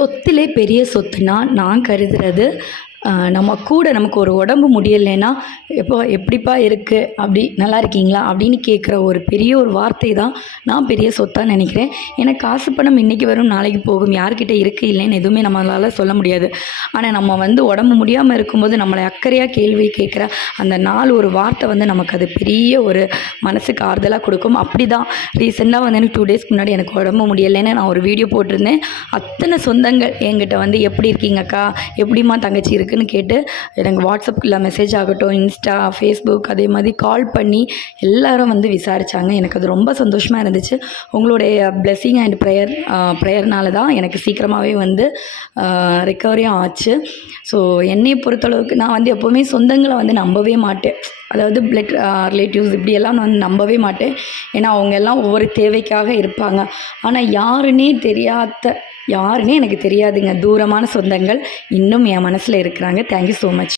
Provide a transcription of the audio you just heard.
சொத்திலே பெரிய சொத்துனா நான் கருதுறது நம்ம கூட நமக்கு ஒரு உடம்பு முடியலைன்னா எப்படிப்பா இருக்குது அப்படி நல்லா இருக்கீங்களா அப்படின்னு கேட்குற ஒரு பெரிய ஒரு வார்த்தை தான் நான் பெரிய சொத்தாக நினைக்கிறேன். ஏன்னா காசு பணம் இன்றைக்கி வரும் நாளைக்கு போகும், யார்கிட்ட இருக்குது இல்லைன்னு எதுவுமே நம்மளால் சொல்ல முடியாது. ஆனால் நம்ம உடம்பு முடியாமல் இருக்கும்போது நம்மளை அக்கறையாக கேள்வி கேட்குற அந்த ஒரு வார்த்தை நமக்கு அது பெரிய ஒரு மனசுக்கு ஆறுதலாக கொடுக்கும். அப்படி தான் ரீசெண்டாக எனக்கு 2 டேஸ்க்கு முன்னாடி எனக்கு உடம்பு முடியலைன்னு நான் ஒரு வீடியோ போட்டிருந்தேன். அத்தனை சொந்தங்கள் என்கிட்ட எப்படி இருக்கீங்கக்கா, எப்படிம்மா தங்கச்சி இருக்குன்னு கேட்டு எனக்கு வாட்ஸ்அப்பில் மெசேஜ் ஆகட்டும், இன்ஸ்டா, ஃபேஸ்புக், அதே மாதிரி கால் பண்ணி எல்லாரும் விசாரித்தாங்க. எனக்கு அது ரொம்ப சந்தோஷமாக இருந்துச்சு. உங்களுடைய பிளெஸ்ஸிங் அண்ட் ப்ரேயர்னால தான் எனக்கு சீக்கிரமாகவே ரெக்கவரியும் ஆச்சு. ஸோ என்னை பொறுத்தளவுக்கு நான் எப்போவுமே சொந்தங்களை நம்பவே மாட்டேன். அதாவது பிளட் ரிலேட்டிவ்ஸ் இப்படியெல்லாம் நான் நம்பவே மாட்டேன். ஏன்னா அவங்க எல்லாம் ஒவ்வொரு தேவைக்காக இருப்பாங்க. ஆனால் யாருன்னே எனக்கு தெரியாதுங்க. தூரமான சொந்தங்கள் இன்னும் என் மனசில் இருக்கிறாங்க. Thank you so much.